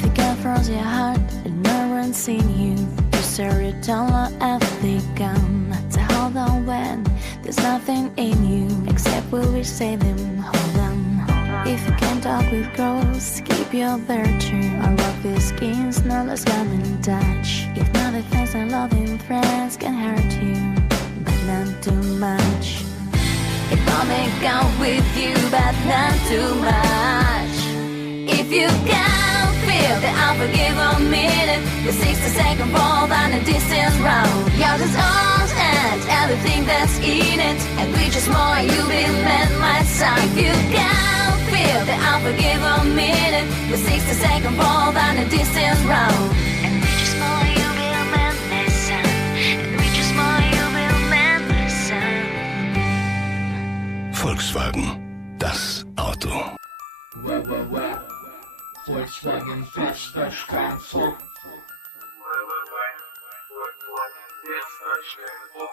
If you can froze your heart and no one's seen you, just a return of every gun to hold on when there's nothing in you except will we say them. Hold on. If you can't talk with girls, keep your virtue. Or rock with skins, no less come in touch. If not, the fans and loving friends can hurt you, but not too much. It won't make out with you, but not too much. If you can't feel that I'll forgive a minute, the 60-second ball on a distance round. You're just old and everything that's in it, and we just more you will mend my side. If you can't feel that I'll forgive a minute, the 60-second ball on a distance round. And we just more you will mend my side, and we just more you will mend my side. Volkswagen, das Auto. Volkswagen ist der Straße. Volkswagen ist der Straße.